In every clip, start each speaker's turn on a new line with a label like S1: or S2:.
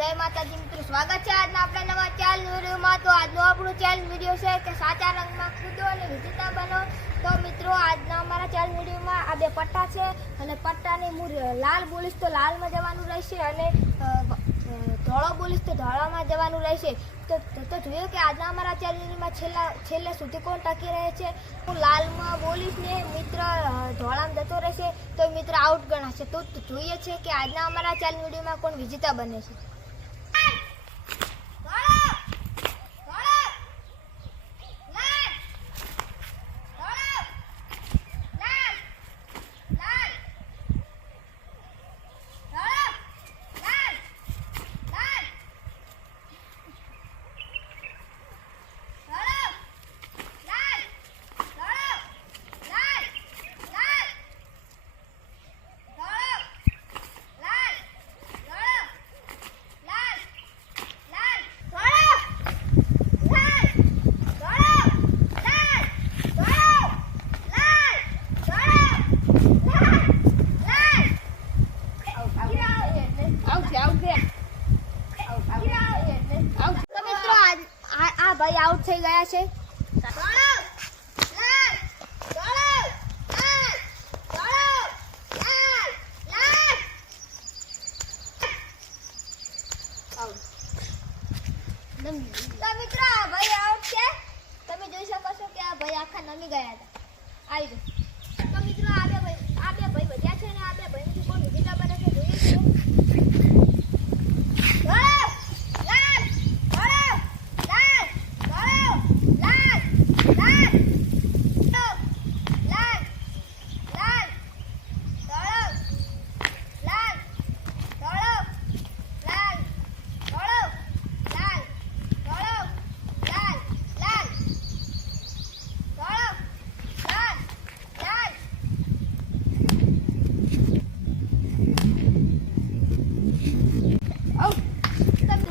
S1: જય માતાજી મિત્રો, સ્વાગત છે આજના આપણા નવા ચેનલ વિડીયોમાં. તો આજનો આપણો ચેનલ વીડિયો છે કે સાચા રંગમાં કૂદો અને વિજેતા બનો. તો મિત્રો, આજના અમારા ચેનલ વિડીયોમાં આ બે પટ્ટા છે અને પટ્ટાની હું લાલ બોલીશ તો લાલમાં જવાનું રહેશે અને ધોળો બોલીશ તો ધોળામાં જવાનું રહેશે. તો, તો- જોયું કે આજના અમારા ચેનલ વિડીયોમાં છેલ્લા, છેલ્લે સુધી કોણ ટકી રહે છે? હું લાલમાં બોલીશ ને મિત્ર ધોળામાં જતો રહેશે. તો મિત્ર આઉટ ગણાશે. તો તો જોઈએ છે કે આજના અમારા ચેનલ વિડીયોમાં કોણ વિજેતા બને છે. ભાઈ આઉટ થઈ ગયા છે. આઉટ છે. તમે જોઈ શકો છો કે આ ભાઈ આખા નમી ગયા હતા. આવી તો મિત્રો આ બે ભાઈ આ બે ભાઈ વધ્યા છે ને આ બે ભાઈમાંથી કોણ વિજેતા બને છે જોઈએ છીએ ધોળો, લાલ, ધોળો, લાલ, ધોળો, લાલ, લાલ, ધોળો, લાલ, લાલ, ધોળો, લાલ, ધોળો, લાલ, ધોળો, લાલ, ધોળો, લાલ, લાલ, ધોળો, લાલ, લાલ. તો મિત્રો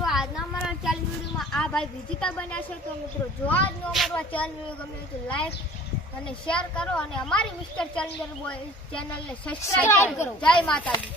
S1: આજના અમારા ચેનલ વિડીયોમાં આ ભાઈ વિજેતા બન્યા છે તો મિત્રો જો આજનો અમારો આ ચેનલ વીડિયો ગમે તો લાઈક અને શેર કરો અને અમારી મિસ્ટર ચેલેન્જર બોય ચેનલને સબસ્ક્રાઇબ કરો. જય માતાજી.